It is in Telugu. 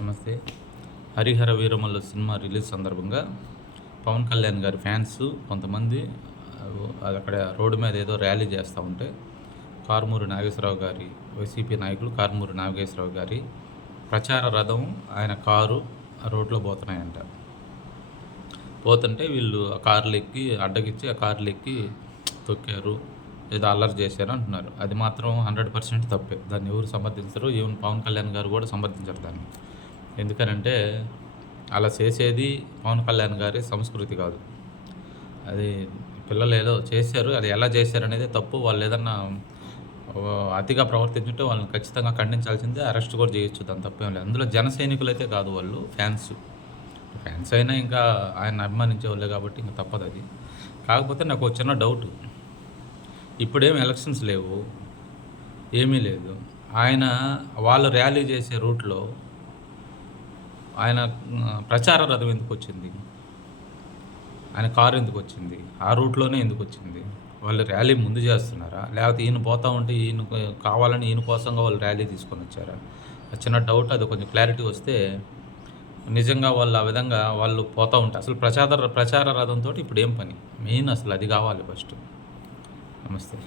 నమస్తే. 'హరిహర వీరమల్లు' సినిమా రిలీజ్ సందర్భంగా పవన్ కళ్యాణ్ గారి ఫ్యాన్స్ కొంతమంది అక్కడ రోడ్డు మీద ఏదో ర్యాలీ చేస్తూ ఉంటే కారుమూరి నాగేశ్వరరావు గారి వైసీపీ నాయకులు కారుమూరి నాగేశ్వరరావు గారి ప్రచార రథం ఆయన కారు ఆ రోడ్లో పోతున్నాయంట. పోతుంటే వీళ్ళు ఆ కార్లు ఎక్కి అడ్డగిచ్చి ఆ కార్లు ఎక్కి తొక్కారు, ఏదో అల్లరి చేశారు అంటున్నారు. అది మాత్రం 100% తప్పే. దాన్ని ఎవరు సమర్థించరు. ఈవెన్ పవన్ కళ్యాణ్ గారు కూడా సమర్థించరు దాన్ని. ఎందుకనంటే అలా చేసేది పవన్ కళ్యాణ్ గారి సంస్కృతి కాదు. అది పిల్లలు ఏదో చేశారు, అది ఎలా చేశారనేది తప్పు. వాళ్ళు ఏదన్నా అతిగా ప్రవర్తించుంటే వాళ్ళని ఖచ్చితంగా ఖండించాల్సిందే, అరెస్ట్ కూడా చేయొచ్చు, దాని తప్పేం లేదు. అందులో జన సైనికులు అయితే కాదు, వాళ్ళు ఫ్యాన్స్ అయినా ఇంకా ఆయన అభిమానించే వాళ్ళే కాబట్టి ఇంకా తప్పదు అది. కాకపోతే నాకు ఒక చిన్న డౌటు, ఇప్పుడేం ఎలక్షన్స్ లేవు, ఏమీ లేదు. వాళ్ళు ర్యాలీ చేసే రూట్లో ఆయన ప్రచార రథం ఎందుకు వచ్చింది? ఆయన కారు ఎందుకు వచ్చింది? ఆ రూట్లోనే ఎందుకు వచ్చింది? వాళ్ళు ర్యాలీ ముందు చేస్తున్నారా, లేకపోతే ఈయన పోతూ ఉంటే ఈయన కావాలని ఈయన కోసంగా వాళ్ళు ర్యాలీ తీసుకొని వచ్చారా? చిన్న డౌట్, అది కొంచెం క్లారిటీ వస్తే నిజంగా వాళ్ళు ఆ విధంగా వాళ్ళు పోతూ ఉంటే అసలు ప్రచార రథంతో ఇప్పుడు ఏం పని? మెయిన్ అసలు అది కావాలి ఫస్ట్. నమస్తే.